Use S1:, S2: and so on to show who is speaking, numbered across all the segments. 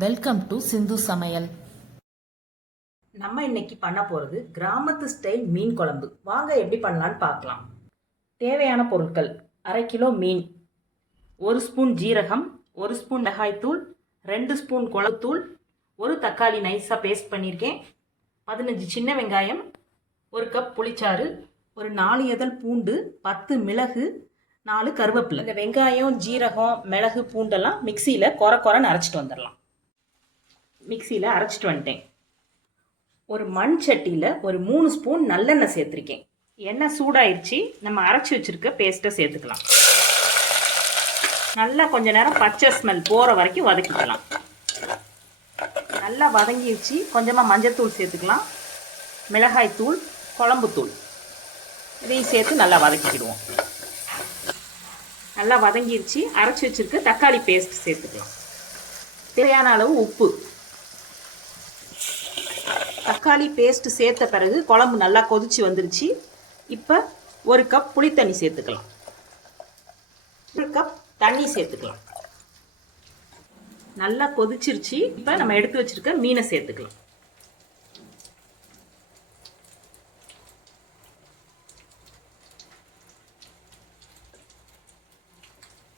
S1: Welcome to சிந்து சமையல்
S2: நம்ம இன்னைக்கு பண்ண போகிறது கிராமத்து ஸ்டைல் மீன் குழம்பு. வாங்க எப்படி பண்ணலான்னு பார்க்கலாம். தேவையான பொருட்கள் அரை கிலோ மீன் ஒரு ஸ்பூன் ஜீரகம் ஒரு ஸ்பூன் மிளகாய்த்தூள் ரெண்டு ஸ்பூன் குளத்தூள் ஒரு தக்காளி நைஸாக பேஸ்ட் பண்ணியிருக்கேன். பதினஞ்சு சின்ன வெங்காயம் ஒரு கப் புளிச்சாறு ஒரு நாலு எதழ் பூண்டு பத்து மிளகு நாலு கருவேப்பிலை. இந்த வெங்காயம் ஜீரகம் மிளகு பூண்டெல்லாம் மிக்சியில் கொர கொரன்னு அரைச்சிட்டு வந்துடலாம். மிக்சியில் அரைச்சிட்டு வந்துட்டேன். ஒரு மண் சட்டியில் ஒரு மூணு ஸ்பூன் நல்லெண்ணெய் சேர்த்துருக்கேன். எண்ணெய் சூடாயிருச்சு நம்ம அரைச்சி வச்சிருக்க பேஸ்ட்டை சேர்த்துக்கலாம். நல்லா கொஞ்ச நேரம் பச்சை ஸ்மெல் போகிற வரைக்கும் வதக்கிக்கலாம். நல்லா வதங்கிடுச்சு கொஞ்சமாக மஞ்சத்தூள் சேர்த்துக்கலாம். மிளகாய் தூள் குழம்புத்தூள் இதையும் சேர்த்து நல்லா வதக்கிக்கிடுவோம். நல்லா வதங்கிருச்சு அரைச்சி வச்சிருக்க தக்காளி பேஸ்ட் சேர்த்துக்கலாம். தேவையான அளவு உப்பு. தக்காளி பேஸ்ட் சேர்த்த பிறகு குழம்பு நல்லா கொதிச்சு வந்துருச்சு. இப்போ ஒரு கப் புளித்தண்ணி சேர்த்துக்கலாம். ஒரு கப் தண்ணி சேர்த்துக்கலாம். நல்லா கொதிச்சிருச்சு. இப்போ நம்ம எடுத்து வச்சிருக்க மீனை சேர்த்துக்கலாம்.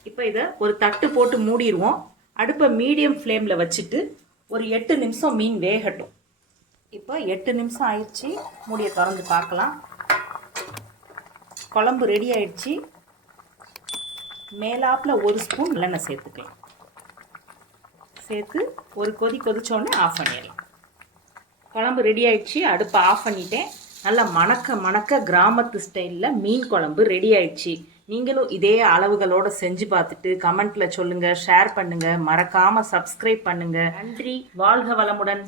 S2: இப்போ இதை ஒரு தட்டு போட்டு மூடிடுவோம் அடுப்பை மீடியம் ஃப்ளேமில் வச்சுட்டு ஒரு எட்டு நிமிஷம் மீன் வேகட்டும். இப்போ எட்டு நிமிஷம் ஆயிடுச்சு. மூடியை திறந்து பார்க்கலாம். குழம்பு ரெடி ஆயிடுச்சு. மேலாப்பில் ஒரு ஸ்பூன் நல்லெண்ணெய் சேர்த்துக்கலாம். சேர்த்து ஒரு கொதி கொதிச்சோடனே ஆஃப் பண்ணிடலாம். குழம்பு ரெடி ஆயிடுச்சு. அடுப்பை ஆஃப் பண்ணிட்டேன். நல்லா மணக்க மணக்க கிராமத்து ஸ்டைலில் மீன் குழம்பு ரெடி ஆயிடுச்சு. நீங்களும் இதே அளவுகளோட செஞ்சு பார்த்துட்டு கமெண்ட்ல சொல்லுங்க ஷேர் பண்ணுங்க. மறக்காம சப்ஸ்கிரைப் பண்ணுங்க. நன்றி. வாழ்க வளமுடன்.